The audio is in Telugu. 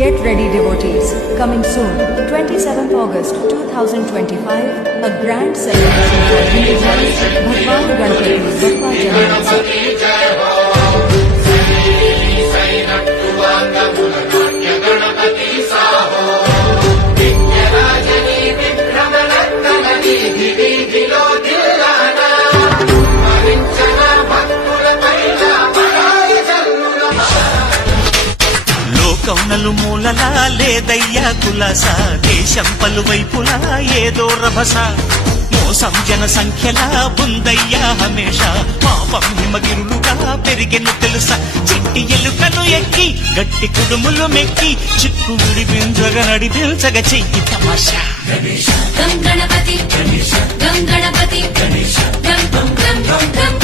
Get ready, devotees. Coming soon, 27th August 2025, a grand celebration for Hindus. Bhagwan Ganpati Bappa Janmotsav. కౌనలు మూలలా లేదయ్యా కులాస దేశం పలువైపులా ఏదో రభస మోసం జన సంఖ్యలా బుందయ్యా హమేష పాపం హిమగిరులుగా పెరిగెను తెలుసా చిట్టి ఎలుకను ఎక్కి గట్టి కుడుములు మెక్కి చిక్కు విడిపించగా నడిపించగ చెయ్యి తమాషా గం గణపతి గం గణపతి గం గం గం గం